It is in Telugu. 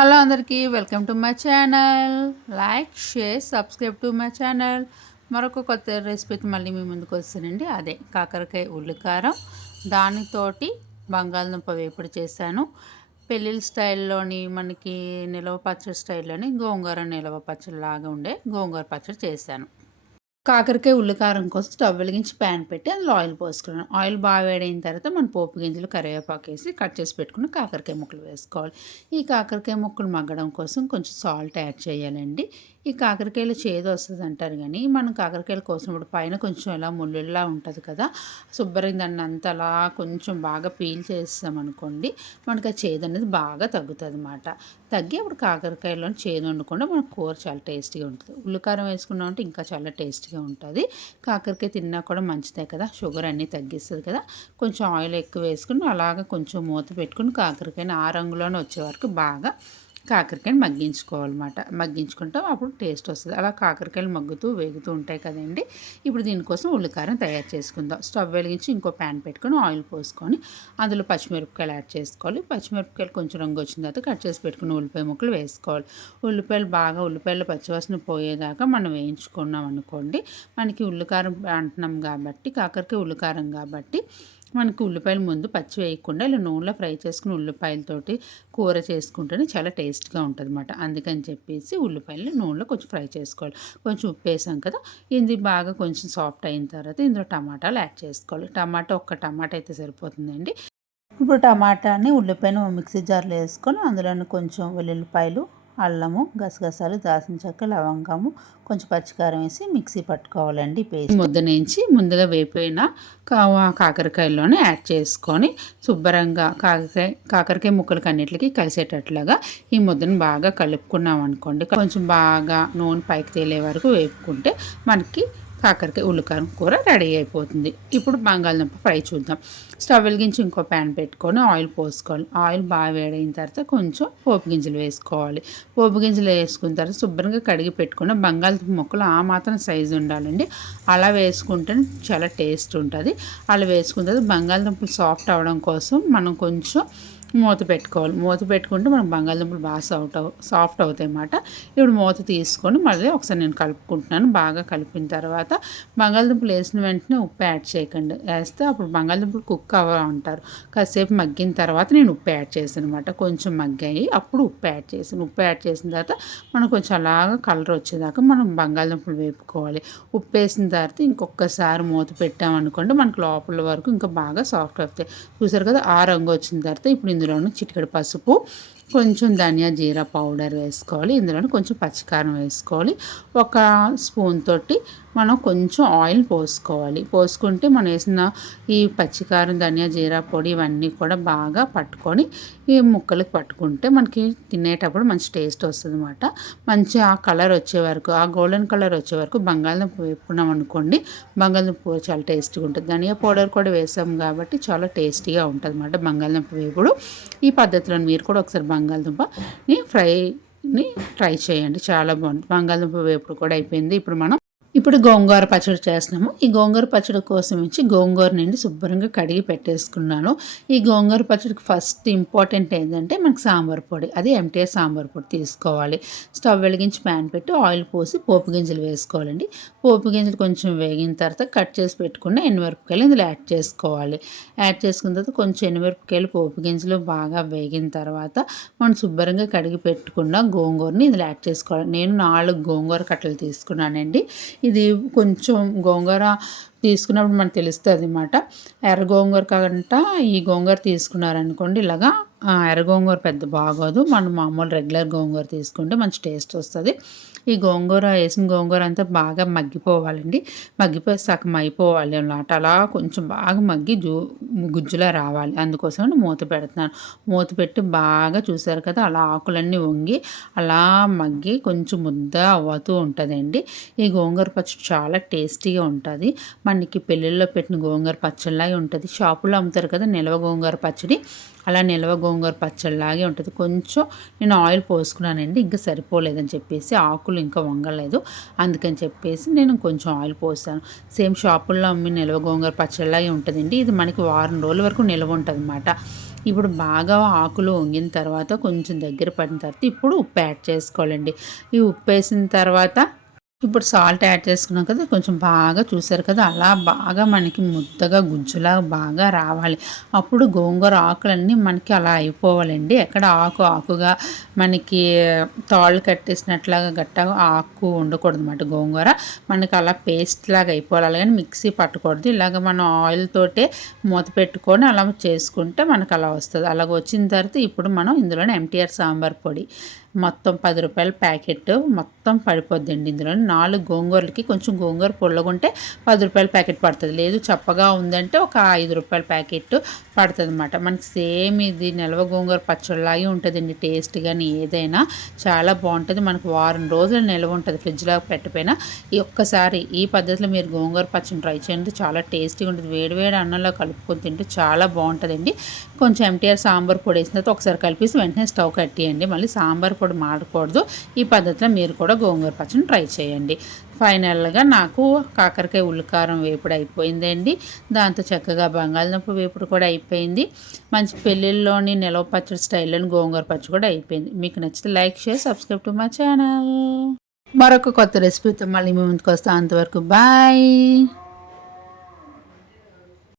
హలో అందరికీ welcome to my channel. Like share subscribe to my channel. మరొక కొత్త రెసిపీ మళ్ళీ మీ ముందుకు వస్తానండి. అదే కాకరకాయ ఉల్లికారం దానితోటి బంగాళదుంప వేపుడు చేశాను. పెళ్ళిళ్ళ స్టైల్లోని మనకి నిలవ పచ్చడి స్టైల్లోని గోంగూర నిలవ పచ్చడి లాగా ఉండే గోంగూర పచ్చడి చేశాను. కాకరకాయ ఉల్లికారం కోసం స్టవ్ వెలిగించి ప్యాన్ పెట్టి అందులో ఆయిల్ పోసుకున్నాను. ఆయిల్ బాగా వేడైన తర్వాత మన పోపు గింజలు కరివేపాకు వేసి కట్ చేసి పెట్టుకుని కాకరకాయ ముక్కలు వేసుకోవాలి. ఈ కాకరకాయ ముక్కలు మగ్గడం కోసం కొంచెం సాల్ట్ యాడ్ చేయాలండి. ఈ కాకరకాయలు చేదు వస్తుంది అంటారు కానీ మనం కాకరకాయల కోసం ఇప్పుడు పైన కొంచెం ఇలా ముళ్ళులా ఉంటుంది కదా శుభ్రంగా దాన్ని అంతలా అలా కొంచెం బాగా పీల్ చేస్తామనుకోండి మనకి ఆ చేదు అనేది బాగా తగ్గుతుంది అనమాట తగ్గి అప్పుడు కాకరకాయలో చేదు వండకుండా మన కూర చాలా టేస్టీగా ఉంటుంది. ఉల్లికారం వేసుకున్నామంటే ఇంకా చాలా టేస్టీ మంచిగా ఉంటుంది. కాకరకాయ తిన్నా కూడా మంచిదే కదా షుగర్ అన్నీ తగ్గిస్తుంది కదా. కొంచెం ఆయిల్ ఎక్కువ వేసుకుని అలాగ కొంచెం మూత పెట్టుకుని కాకరకాయని ఆ రంగులోనే వచ్చే వరకు బాగా కాకరకాయని మగ్గించుకోవాలన్నమాట. మగ్గించుకుంటాం అప్పుడు టేస్ట్ వస్తుంది. అలా కాకరకాయలు మగ్గుతూ వేగుతూ ఉంటాయి కదండి. ఇప్పుడు దీనికోసం ఉల్లికారం తయారు చేసుకుందాం. స్టవ్ వెలిగించి ఇంకో ప్యాన్ పెట్టుకొని ఆయిల్ పోసుకొని అందులో పచ్చిమిరపకాయలు యాడ్ చేసుకోవాలి. పచ్చిమిరపకాయలు కొంచెం రంగు వచ్చిన తర్వాత కట్ చేసి పెట్టుకుని ఉల్లిపాయ ముక్కలు వేసుకోవాలి. ఉల్లిపాయలు బాగా ఉల్లిపాయలు పచ్చివాసన పోయేదాకా మనం వేయించుకున్నాం అనుకోండి మనకి ఉల్లికారం అంటున్నాం కాబట్టి కాకరకాయ ఉల్లికారం కాబట్టి మనకి ఉల్లిపాయలు ముందు పచ్చి వేయకుండా ఇలా నూనెలో ఫ్రై చేసుకుని ఉల్లిపాయలతోటి కూర చేసుకుంటేనే చాలా టేస్ట్గా ఉంటుంది అనమాట అందుకని చెప్పేసి ఉల్లిపాయలు నూనెలో కొంచెం ఫ్రై చేసుకోవాలి. కొంచెం ఉప్పు వేసాం కదా ఇది బాగా కొంచెం సాఫ్ట్ అయిన తర్వాత ఇందులో టమాటాలు యాడ్ చేసుకోవాలి. టమాటా ఒక్క టమాటా అయితే సరిపోతుందండి. ఇప్పుడు టమాటాని ఉల్లిపాయను మిక్సీ జార్లో వేసుకొని అందులోని కొంచెం వెల్లుల్లిపాయలు అల్లము గసగసాలు దాసిన చెక్క లవంగము కొంచెం పచ్చికారం వేసి మిక్సీ పట్టుకోవాలండి పేస్ట్. ముద్దనుంచి ముందుగా వేపోయిన కాకరకాయల్లోనే యాడ్ చేసుకొని శుభ్రంగా కాకరకాయ కాకరకాయ ముక్కలకి అన్నిటికి కలిసేటట్లుగా ఈ ముద్దను బాగా కలుపుకున్నాం అనుకోండి కొంచెం బాగా నూనె పైకి తేలే వరకు వేపుకుంటే మనకి కాకరకాయ ఉల్లికారం కూర రెడీ అయిపోతుంది. ఇప్పుడు బంగాళదుంప ఫ్రై చూద్దాం. స్టవ్ వెలిగించి ఇంకో ప్యాన్ పెట్టుకొని ఆయిల్ పోసుకోవాలి. ఆయిల్ బాగా వేడైన తర్వాత కొంచెం పోపు గింజలు వేసుకోవాలి. పోపు గింజలు వేసుకున్న తర్వాత శుభ్రంగా కడిగి పెట్టుకున్న బంగాళదుంప ముక్కలు ఆ మాత్రం సైజు ఉండాలండి. అలా వేసుకుంటే చాలా టేస్ట్ ఉంటుంది. అలా వేసుకున్న తర్వాత బంగాళదుంపలు సాఫ్ట్ అవ్వడం కోసం మనం కొంచెం మూత పెట్టుకోవాలి. మూత పెట్టుకుంటే మనం బంగాళదుంపలు బాగా సాఫ్ట్ అవు సాఫ్ట్ అవుతాయి అన్నమాట ఇప్పుడు మూత తీసుకొని మళ్ళీ ఒకసారి నేను కలుపుకుంటున్నాను. బాగా కలిపిన తర్వాత బంగాళదుంపలు వేసిన వెంటనే ఉప్పు యాడ్ చేయకండి. వేస్తే అప్పుడు బంగాళదుంపలు కుక్ అవ్వ ఉంటారు కాసేపు మగ్గిన తర్వాత నేను ఉప్పు యాడ్ చేశాను అనమాట కొంచెం మగ్గాయి అప్పుడు ఉప్పు యాడ్ చేసాను ఉప్పు యాడ్ చేసిన తర్వాత మనం కొంచెం అలాగా కలర్ వచ్చేదాకా మనం బంగాళదుంపలు వేపుకోవాలి. ఉప్పు వేసిన తర్వాత ఇంకొకసారి మూత పెట్టామనుకోండి మనకు లోపల వరకు ఇంకా బాగా సాఫ్ట్ అవుతాయి. చూసారు కదా ఆ రంగు వచ్చిన తర్వాత ఇప్పుడు ఇందులోను చిటికెడు పసుపు కొంచెం ధనియా జీరా పౌడర్ వేసుకోవాలి. ఇందులో కొంచెం పచ్చికారం వేసుకోవాలి. ఒక స్పూన్ తోటి మనం కొంచెం ఆయిల్ పోసుకోవాలి. పోసుకుంటే మనం వేసిన ఈ పచ్చికారం ధనియా జీరా పొడి ఇవన్నీ కూడా బాగా పట్టుకొని ఈ ముక్కలకు పట్టుకుంటే మనకి తినేటప్పుడు మంచి టేస్ట్ వస్తుంది అనమాట మంచి ఆ కలర్ వచ్చే వరకు ఆ గోల్డెన్ కలర్ వచ్చే వరకు బంగాళదుంప వేపుకున్నాం అనుకోండి బంగాళదుంప చాలా టేస్టీగా ఉంటుంది. ధనియా పౌడర్ కూడా వేసాం కాబట్టి చాలా టేస్టీగా ఉంటుంది అనమాట బంగాళదుంప వేపుడు. ఈ పద్ధతిలో మీరు కూడా ఒకసారి బంగాళదుంపని ఫ్రైని ట్రై చేయండి. చాలా బాగుంది. బంగాళదుంప వేపుడు కూడా అయిపోయింది. ఇప్పుడు మనం ఇప్పుడు గోంగూర పచ్చడి చేస్తున్నాము. ఈ గోంగూర పచ్చడి కోసం ఇచ్చి గోంగూర నుండి శుభ్రంగా కడిగి పెట్టేసుకున్నాను. ఈ గోంగూర పచ్చడికి ఫస్ట్ ఇంపార్టెంట్ ఏంటంటే మనకు సాంబార్ పొడి అది ఎంటీఆర్ సాంబార్ పొడి తీసుకోవాలి. స్టవ్ వెలిగించి ప్యాన్ పెట్టి ఆయిల్ పోసి పోపు గింజలు వేసుకోవాలండి. పోపు గింజలు కొంచెం వేగిన తర్వాత కట్ చేసి పెట్టుకున్న ఎనిమిరపకాయలు ఇందులో యాడ్ చేసుకోవాలి. యాడ్ చేసుకున్న తర్వాత కొంచెం ఎనిమిరపకాయలు పోపు గింజలు బాగా వేగిన తర్వాత మనం శుభ్రంగా కడిగి పెట్టుకున్న గోంగూరని ఇందులో యాడ్ చేసుకోవాలి. నేను నాలుగు గోంగూర కట్టలు తీసుకున్నానండి. ఇది కొంచెం గోంగూర తీసుకున్నప్పుడు మనకు తెలుస్తుంది అనమాట ఎర్ర గోంగూర కంట ఈ గోంగూర తీసుకున్నారనుకోండి ఇలాగా ఎర్ర గోంగూర పెద్ద బాగోదు. మనం మామూలు రెగ్యులర్ గోంగూర తీసుకుంటే మంచి టేస్ట్ వస్తుంది. ఈ గోంగూర వేసిన గోంగూర అంతా బాగా మగ్గిపోవాలండి. మగ్గిపోయి సగం అయిపోవాలి అన్నమాట. అలా కొంచెం బాగా మగ్గి జూ గుజ్జులా రావాలి. అందుకోసం మూత పెడుతున్నాను. మూత పెట్టి బాగా చూసారు కదా అలా ఆకులన్నీ వంగి అలా మగ్గి కొంచెం ముద్ద అవ్వుతూ ఉంటుందండి. ఈ గోంగూర పచ్చడి చాలా టేస్టీగా ఉంటుంది. మనకి పెళ్ళిళ్ళలో పెట్టిన గోంగూర పచ్చడిలాగే ఉంటుంది. షాపులో అమ్ముతారు కదా నిల్వ గోంగూర పచ్చడి. అలా నిల్వ గోంగూర పచ్చడిలాగే ఉంటుంది. కొంచెం నేను ఆయిల్ పోసుకున్నానండి ఇంకా సరిపోలేదని చెప్పేసి ఆకులు ఇంకా వంగలేదు. అందుకని చెప్పేసి నేను కొంచెం ఆయిల్ పోసాను. సేమ్ షాపుల్లో అమ్మి నిల్వ గోంగూర పచ్చడిలాగే ఉంటుందండి. ఇది మనకి వారం రోజుల వరకు నిల్వ ఉంటుంది అన్నమాట ఇప్పుడు బాగా ఆకులు వంగిన తర్వాత కొంచెం దగ్గర పడిన తర్వాత ఇప్పుడు ఉప్పు యాడ్ చేసుకోవాలండి. ఈ ఉప్పు వేసిన తర్వాత ఇప్పుడు సాల్ట్ యాడ్ చేసుకున్నాం కదా కొంచెం బాగా చూసారు కదా అలా బాగా మనకి ముద్దగా గుజ్జులా బాగా రావాలి. అప్పుడు గోంగూర ఆకులన్నీ మనకి అలా అయిపోవాలండి. ఎక్కడ ఆకు ఆకుగా మనకి తాళ్ళు కట్టేసినట్లాగా గట్టగా ఆకు ఉండకూడదు అనమాట గోంగూర. మనకి అలా పేస్ట్ లాగా అయిపోవాలి. అలాగని మిక్సీ పట్టకూడదు. ఇలాగ మనం ఆయిల్ తోటే మూత పెట్టుకొని అలా చేసుకుంటే మనకు అలా వస్తుంది. అలాగ వచ్చిన తర్వాత ఇప్పుడు మనం ఇందులోనే ఎంటీఆర్ సాంబార్ పొడి మొత్తం పది రూపాయల ప్యాకెట్ మొత్తం పడిపోద్దండి ఇందులో. నాలుగు గోంగూరలకి కొంచెం గోంగూర పొల్లగుంటే పది రూపాయల ప్యాకెట్ పడుతుంది. లేదు చప్పగా ఉందంటే ఒక ఐదు రూపాయల ప్యాకెట్ పడుతుంది అనమాట మనకి సేమ్ ఇది నిల్వ గోంగూర పచ్చడిలాగే ఉంటుందండి టేస్ట్ కానీ ఏదైనా. చాలా బాగుంటుంది. మనకు వారం రోజులు నిల్వ ఉంటుంది ఫ్రిడ్జ్లో పెట్టపోయినా ఈ ఒక్కసారి ఈ పద్ధతిలో మీరు గోంగూర పచ్చడి ట్రై చేయండి. చాలా టేస్టీగా ఉంటుంది. వేడివేడి అన్నంలో కలుపుకొని తింటే చాలా బాగుంటుందండి. కొంచెం ఎంటీఆర్ సాంబార్ పొడి వేసిన తర్వాత ఒకసారి కలిపేసి వెంటనే స్టవ్ కట్టేయండి. మళ్ళీ సాంబార్ ఎప్పుడు మాడకూడదు. ఈ పద్ధతిలో మీరు కూడా గోంగూర పచ్చడిని ట్రై చేయండి. ఫైనల్గా నాకు కాకరకాయ ఉల్లికారం వేపుడు అయిపోయిందండి. దాంతో చక్కగా బంగాళదుంప వేపుడు కూడా అయిపోయింది. మంచి పెళ్ళిళ్ళలోని నిలవ పచ్చడి స్టైల్లోని గోంగూర పచ్చడి కూడా అయిపోయింది. మీకు నచ్చితే like share subscribe to my channel. మరొక కొత్త రెసిపీతో మళ్ళీ మీ ముందుకు వస్తాం అంతవరకు బాయ్.